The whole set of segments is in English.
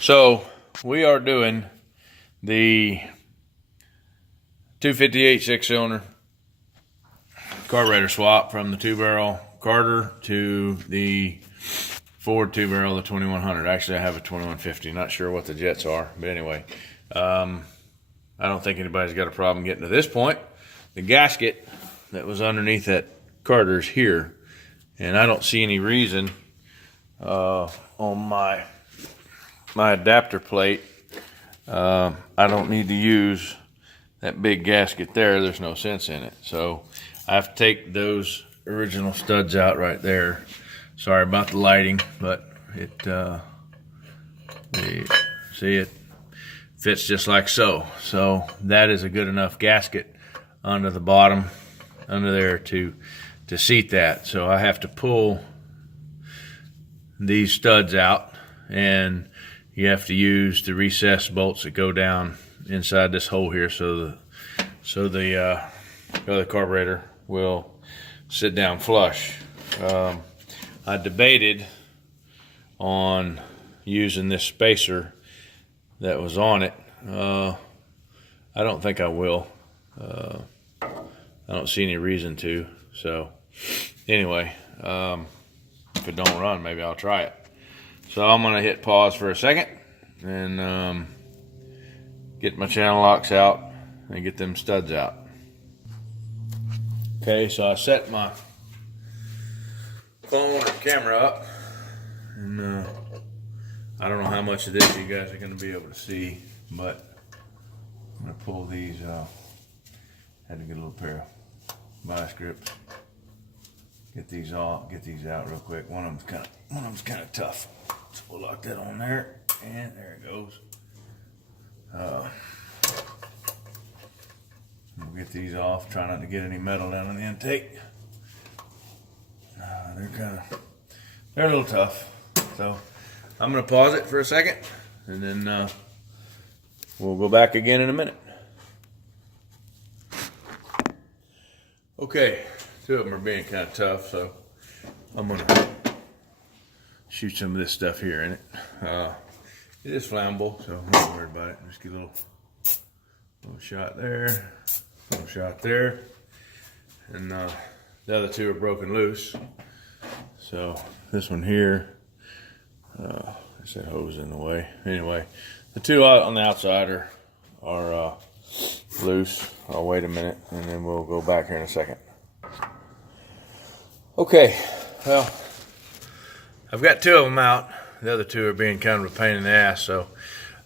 So we are doing the 258 6-cylinder carburetor swap from the 2-barrel Carter to the Ford 2-barrel, the 2100. Actually, I have a 2150. Not sure what the jets are, but anyway, I don't think anybody's got a problem getting to this point. The gasket that was underneath that Carter's here, and I don't see any reason on my adapter plate. I don't need to use that big gasket there. There's no sense in it. So I have to take those original studs out right there. Sorry about the lighting, but it see, it fits just like so. So that is a good enough gasket under the bottom, under there to seat that. So I have to pull these studs out, and you have to use the recessed bolts that go down inside this hole here, so the other carburetor will sit down flush. I debated on using this spacer that was on it. I don't think I will. I don't see any reason to. So anyway, if it don't run, maybe I'll try it. So I'm gonna hit pause for a second and get my channel locks out and get them studs out. Okay, so I set my phone or camera up, and I don't know how much of this you guys are gonna be able to see, but I'm gonna pull these had to get a little pair of vice grips. Get these out real quick. One of them's kind of tough. So we'll lock that on there, and there it goes. We'll get these off. Try not to get any metal down in the intake. They're a little tough. So I'm gonna pause it for a second, and then we'll go back again in a minute. Okay, two of them are being kind of tough, so I'm gonna shoot some of this stuff here in it. It is flammable, so I'm not worried about it. Just get a little shot there, little shot there, and the other two are broken loose. So this one here, there's that hose in the way. Anyway, the two on the outside are loose. I'll wait a minute, and then we'll go back here in a second. Okay, well, I've got two of them out. The other two are being kind of a pain in the ass, so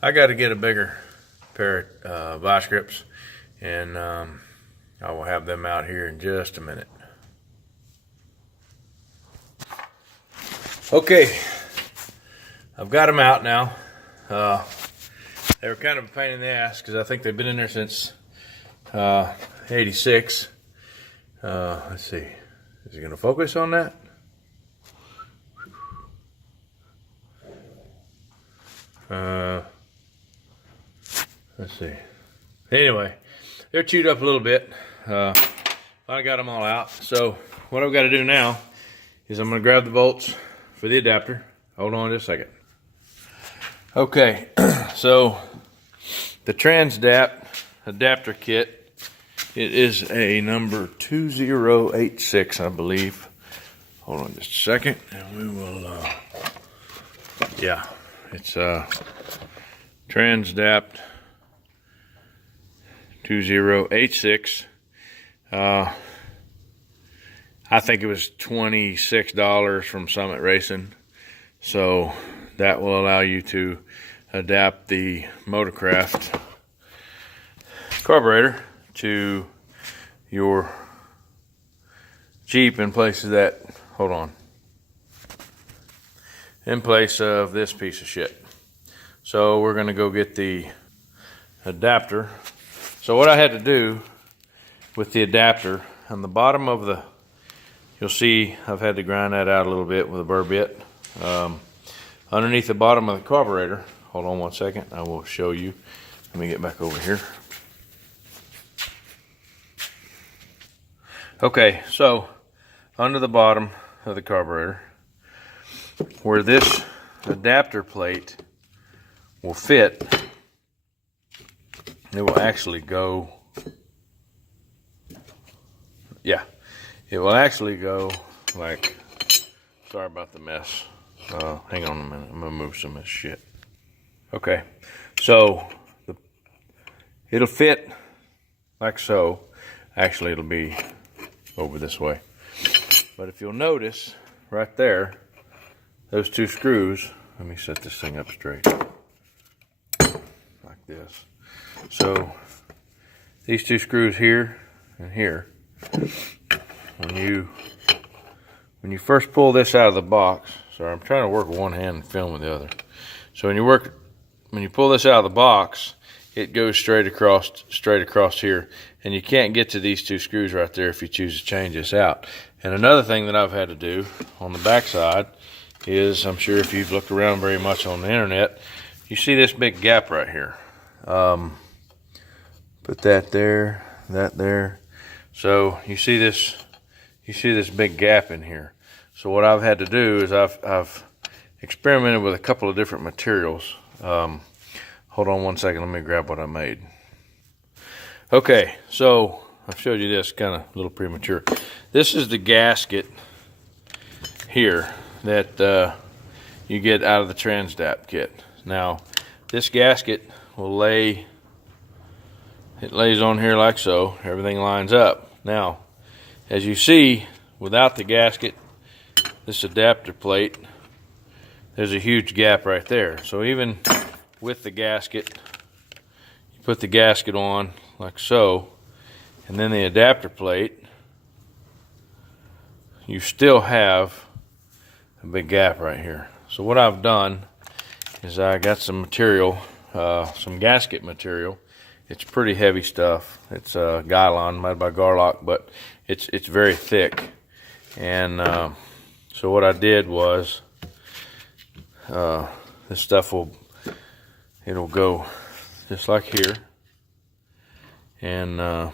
I got to get a bigger pair of vice grips, and I will have them out here in just a minute. Okay, I've got them out now. They were kind of a pain in the ass because I think they've been in there since 86. Let's see, is it going to focus on that? Let's see. Anyway, they're chewed up a little bit. I got them all out. So what I've got to do now is I'm going to grab the bolts for the adapter. Hold on just a second. Okay, so the Transdapt adapter kit, it is a number 2086, I believe. Hold on just a second, and we will, yeah, it's Transdapt 2086. I think it was $26 from Summit Racing. So that will allow you to adapt the Motorcraft carburetor to your Jeep in place of that, hold on, in place of this piece of shit. So we're gonna go get the adapter. So what I had to do with the adapter, on the bottom of the, you'll see I've had to grind that out a little bit with a burr bit. Underneath the bottom of the carburetor, hold on one second, I will show you. Let me get back over here. Okay, so under the bottom of the carburetor, where this adapter plate will fit. It will actually go, yeah, it will actually go like, sorry about the mess. Hang on a minute, I'm gonna move some of this shit. Okay, so it'll fit like so. Actually, it'll be over this way. But if you'll notice, right there, those two screws, let me set this thing up straight, like this. So, these two screws here and here, when you first pull this out of the box, sorry, I'm trying to work with one hand and film with the other. So when you pull this out of the box, it goes straight across here, and you can't get to these two screws right there if you choose to change this out. And another thing that I've had to do on the back side is, I'm sure if you've looked around very much on the internet, you see this big gap right here. Put that there. So you see this big gap in here. So what I've had to do is I've experimented with a couple of different materials. Hold on one second, let me grab what I made. Okay, so I've showed you this kind of a little premature. This is the gasket here that you get out of the Transdap kit. Now, this gasket will lays on here like so. Everything lines up. Now, as you see, without the gasket, this adapter plate, there's a huge gap right there. So even with the gasket, you put the gasket on like so, and then the adapter plate, you still have a big gap right here. So what I've done is I got some material, some gasket material. It's pretty heavy stuff. It's Guylon made by Garlock, but it's very thick. And so what I did was, this stuff it'll go just like here, and I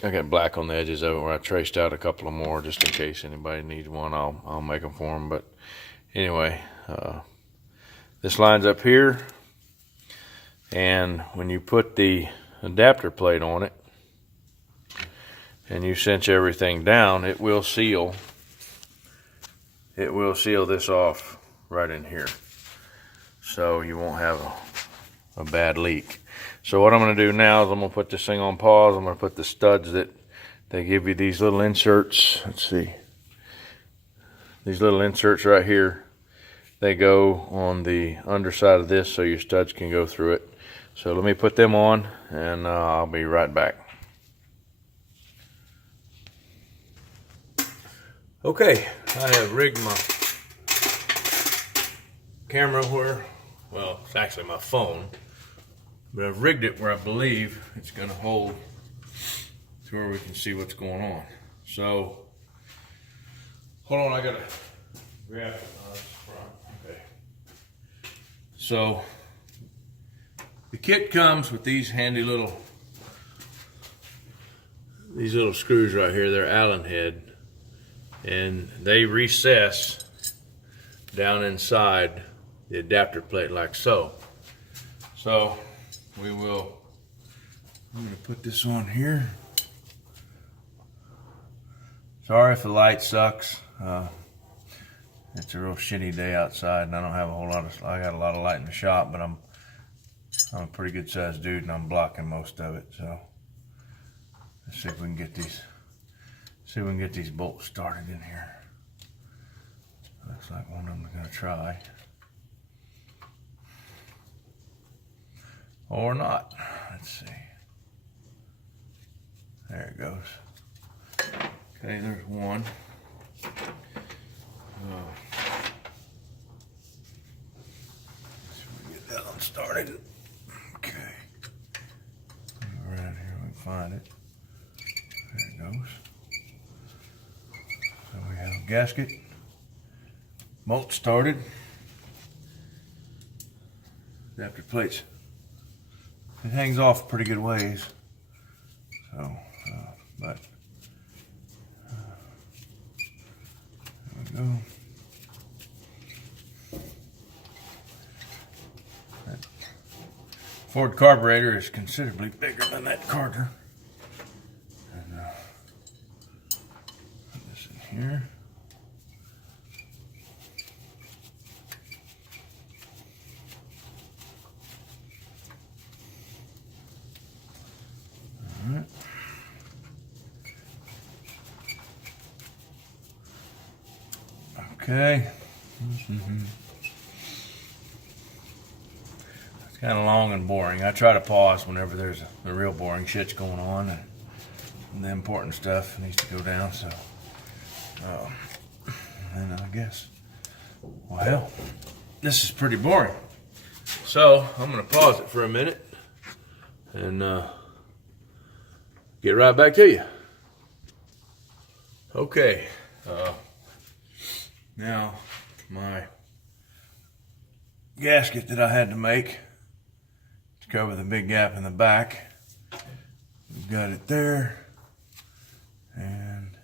got black on the edges of it where I traced out a couple of more just in case anybody needs one. I'll make them for them. But anyway, this lines up here, and when you put the adapter plate on it and you cinch everything down, it will seal this off right in here, so you won't have a bad leak. So what I'm going to do now is I'm going to put this thing on pause. I'm going to put the studs that they give you, these little inserts. Let's see, these little inserts right here, they go on the underside of this so your studs can go through it. So let me put them on, and I'll be right back. Okay, I have rigged my camera where, well, it's actually my phone, but I've rigged it where I believe it's going to hold to where we can see what's going on. So, hold on, I got to grab it. Okay. So, the kit comes with these handy little screws right here. They're Allen head, and they recess down inside the adapter plate like so. So I'm going to put this on here. Sorry if the light sucks. It's a real shitty day outside, and I don't have a whole lot of, I got a lot of light in the shop, but I'm a pretty good sized dude, and I'm blocking most of it. So let's see if we can get these bolts started in here. Looks like one of them is going to try. Or not. Let's see. There it goes. Okay, there's one. Get that one started. Okay. Around here we can find it. There it goes. So we have a gasket. Bolt started. Adapter plates. It hangs off pretty good ways. So, but there we go. Ford carburetor is considerably bigger than that Carter. And put this in here. All right. Okay. It's kind of long and boring. I try to pause whenever there's the real boring shit's going on, and the important stuff needs to go down. So, and I guess, well, hell, this is pretty boring. So I'm gonna pause it for a minute and get right back to you. Okay. Now, my gasket that I had to make to cover the big gap in the back, we've got it there, and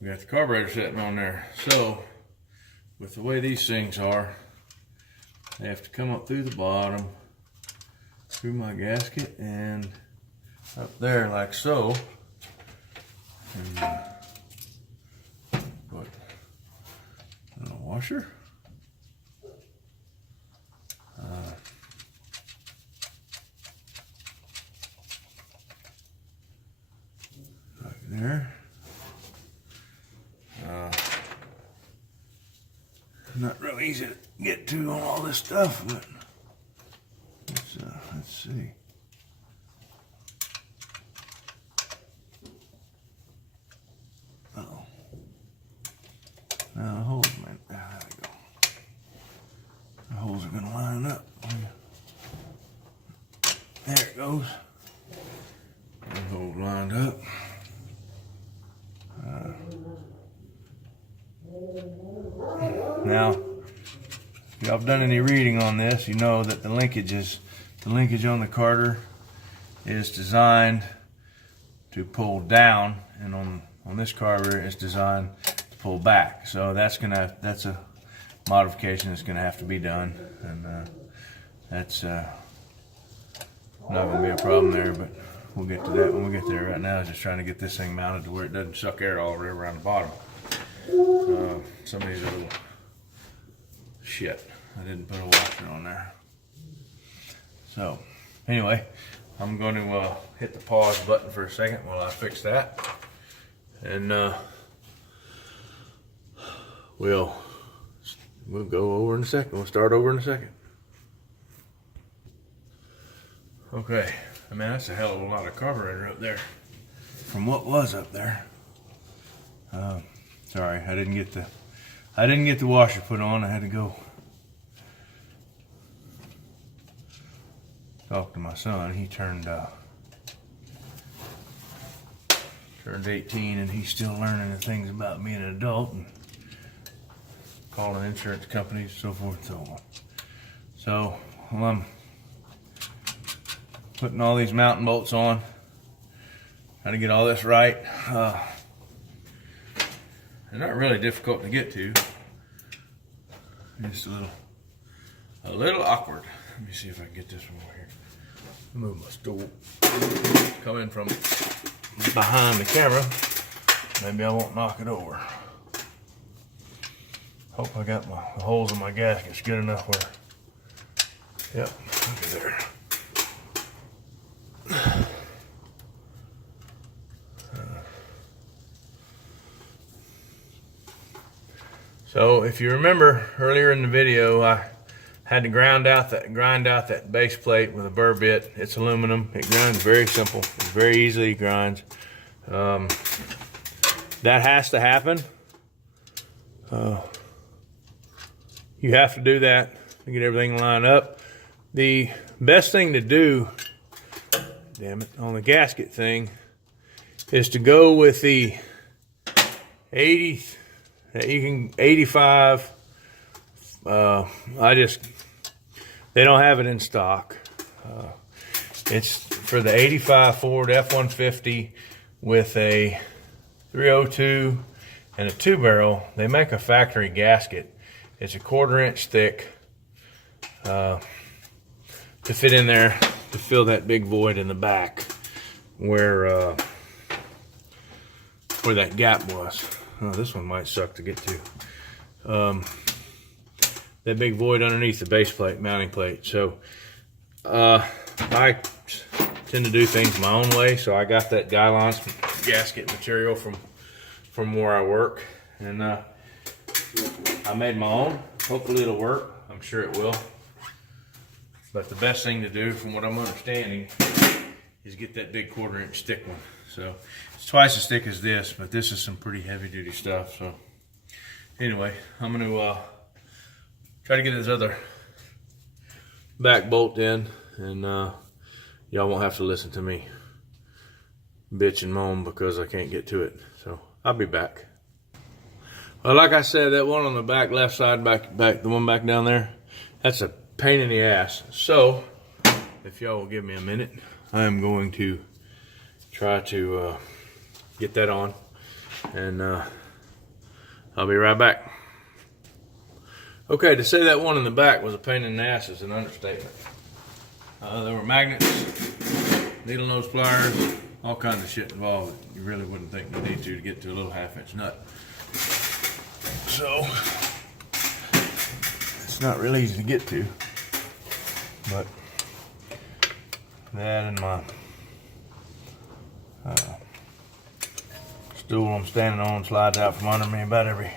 we got the carburetor sitting on there. So, with the way these things are, they have to come up through the bottom, through my gasket, and up there like so. And, put a little washer. Right there. Not real easy to get to on all this stuff, but let's see. Uh-oh. Now the holes, man. There we go. The holes are gonna line up. There it goes. The holes lined up. Now, if y'all have done any reading on this, you know that the linkage on the Carter is designed to pull down, and on this carburetor it's designed to pull back. So that's a modification that's gonna have to be done, and that's not gonna be a problem there, but we'll get to that when we get there. Right now, I'm just trying to get this thing mounted to where it doesn't suck air all the way around the bottom. Some of these are little shit. I didn't put a washer on there. So, anyway, I'm going to hit the pause button for a second while I fix that, and we'll go over in a second. We'll start over in a second. Okay, I mean, that's a hell of a lot of carburetor up there from what was up there. Sorry, I didn't get the washer put on. I had to go talk to my son. He turned 18, and he's still learning the things about being an adult and calling insurance companies, so forth and so on. So while I'm putting all these mounting bolts on, trying to get all this right. They're not really difficult to get to. Just a little awkward. Let me see if I can get this one over here. Move my stool. Coming from behind the camera, maybe I won't knock it over. Hope I got the holes in my gaskets good enough where. Yep, okay there. So if you remember earlier in the video, I had to grind out that base plate with a burr bit. It's aluminum. It grinds very simple. It very easily grinds. That has to happen. You have to do that to get everything lined up. The best thing to do, damn it, on the gasket thing is to go with the 85. They don't have it in stock. It's for the 85 Ford F-150 with a 302 and a 2-barrel. They make a factory gasket. It's a 1/4 inch thick, to fit in there to fill that big void in the back where that gap was. Oh, this one might suck to get to. That big void underneath the base plate, mounting plate. So I tend to do things my own way. So I got that Guylon gasket material from where I work, and I made my own. Hopefully it'll work. I'm sure it will. But the best thing to do, from what I'm understanding, is get that big 1/4 inch thick one. So it's twice as thick as this, but this is some pretty heavy duty stuff. So anyway, I'm gonna try to get this other back bolt in, and y'all won't have to listen to me bitch and moan because I can't get to it. So I'll be back. Well, like I said, that one on the back left side, back, the one back down there, that's a pain in the ass. So if y'all will give me a minute, I am going to try to get that on, and I'll be right back. Okay, to say that one in the back was a pain in the ass is an understatement. There were magnets, needle nose pliers, all kinds of shit involved that you really wouldn't think you need to get to a little 1/2 inch nut. So it's not really easy to get to, but that and my stool I'm standing on slides out from under me about every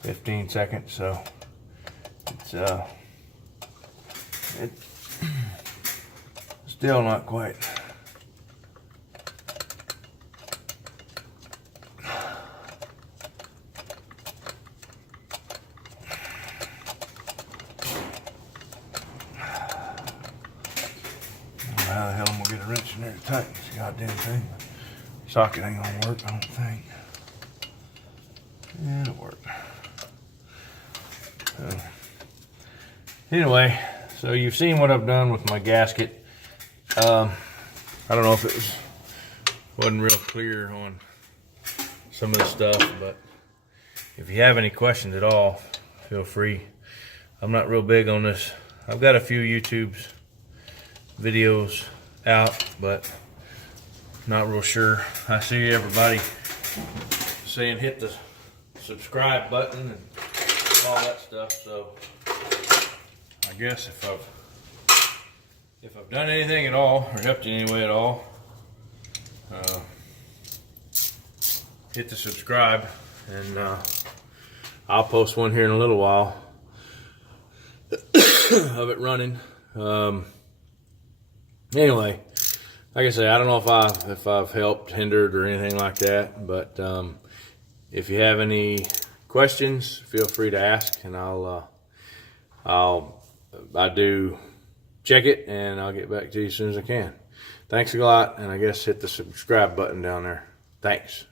15 seconds, so it's still not quite. How the hell I'm gonna get a wrench in there to tighten this goddamn thing? Socket ain't gonna work, I don't think. Yeah, it'll work. So, anyway, so you've seen what I've done with my gasket. I don't know if it wasn't real clear on some of the stuff, but if you have any questions at all, feel free. I'm not real big on this. I've got a few YouTube's videos out, but not real sure. I see everybody saying hit the subscribe button and all that stuff, so I guess if I've done anything at all or helped you in any way at all, hit the subscribe, and I'll post one here in a little while of it running. Anyway, like I say, I don't know if I've helped, hindered, or anything like that, but if you have any questions, feel free to ask, and I do check it, and I'll get back to you as soon as I can. Thanks a lot, and I guess hit the subscribe button down there. Thanks.